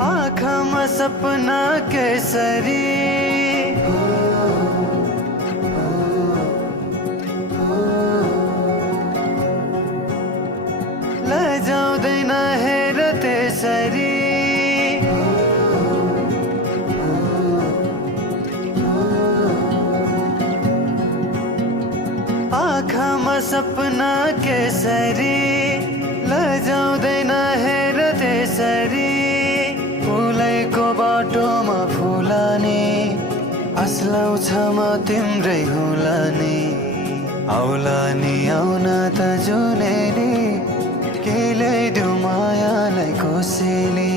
आँखामा सपना केसरी लजाउँदैन हेर त्यसरी आँखामा सपना केसरी लजाउँदैन हेर त्यसरी फुलैको बाटोमा फुलाने आslaउँछ म तिम्रै होला नि आउला नि आउन त जुनेली केले मायालाई कोसेली